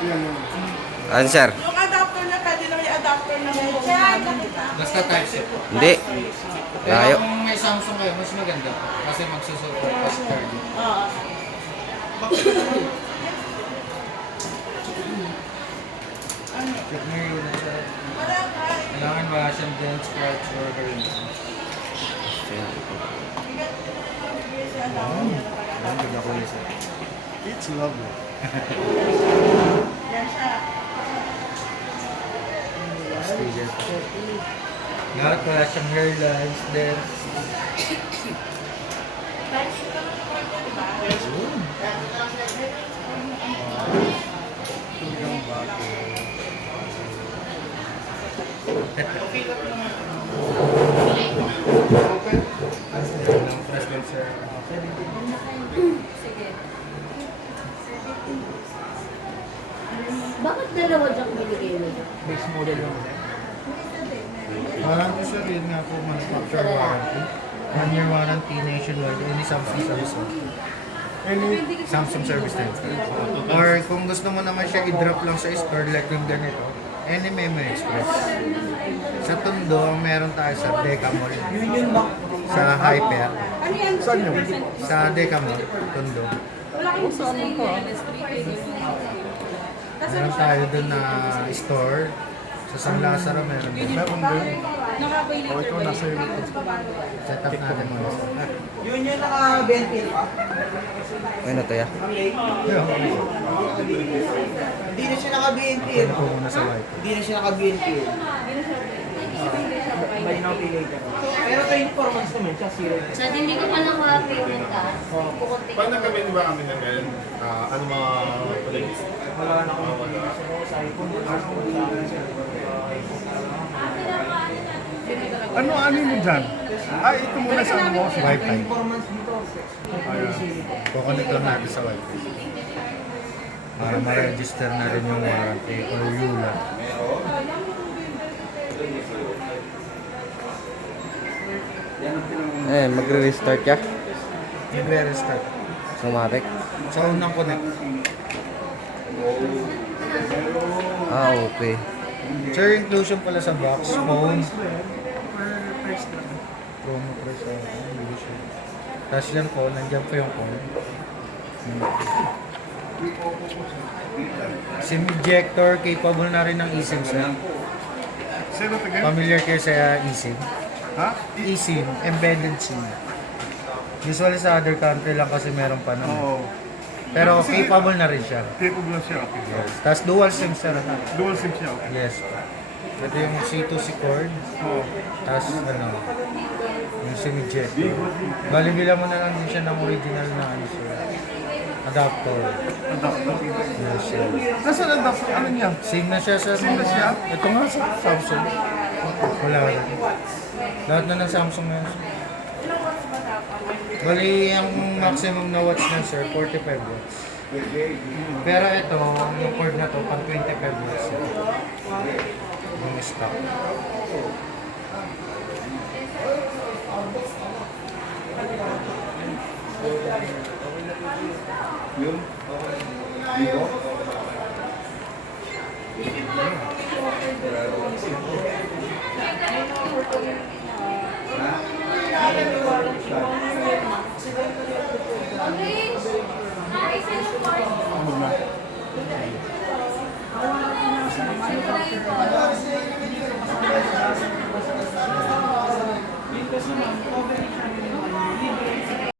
Ano, sir? Yung adapter na pwede lang yung adapter na may Basta Type-C. Hindi. Pero Layo. kung may Samsung kayo, mas maganda. Kasi magsusupport pa sa card. Oo. Check mo yun na siya. Kailangan wala siyang dent, scratch, or green. It's lovely. Yan siya. Lahat wala siyang hairlines, dents. President sir. Bakit dalawa diyang binigay mo? Base model lang. Parang ko sir, yun nga po, manufacturer warranty. 1 year warranty nationwide, any Samsung service. Any Samsung service center. Or kung gusto mo naman siya i-drop lang sa store, like yung ganito, any Memo Express. Sa Tondo, meron tayo sa Deca Mall. Sa Hyper. Saan yun? Sa Deca Mall, Tondo. Meron tayo dun na store. Sa San Lazaro meron din. Meron din. O ikaw nasa iyo. Set up natin muna. Yun yung naka-benefit pa. Ano to, ya? Hindi na siya naka-BNP. Ano po muna sa wifi. Hindi na siya naka-BNP. May na-pay ka. Pero 24 months naman siya, zero. So, hindi ko pa nakuha payment ka. Pukunti Pag nagkami ba kami ng ganyan, ano mga palays? Wala na akong sa iPhone. Ano mo dyan? Ito muna sa ano mo kasi. Wi-Fi. 24 months dito. Kukunik lang natin sa wifi. Para ma-register na rin yung warranty or ULA. Magre-restart ka? Nagre-restart. Automatic? Sa unang connect. Ah, okay. Sir, inclusion pala sa box, phone. Promo price sa inclusion. Tapos yan po, nandiyan po yung phone. SIM ejector, capable na rin ng eSIM sir. Sino tigil? Familiar kayo sa eSIM? Ha? eSIM, embedded SIM. Usually sa other country lang kasi meron pa naman. Oo. Pero Kasi- capable na rin siya. Capable na siya. Okay. Tapos dual SIM sir. Dual SIM siya. Okay. Yes. Ito yung C2C cord. Oo. Tapos ano, yung SIM ejector. Bali bilang mo na lang din siya ng original na ano sir. Adapter. Adapter. Yes sir. Nasaan adapter? Ano niya? SIM na siya sir. SIM na siya? Ito nga sa Samsung. Wala rin. Lahat na ng Samsung na yan sir. Bali, ang maximum na watts na sir, 45 watts. Pero ito, yung cord na to, pang 25 watts. Sir. Yung stock. Ano na?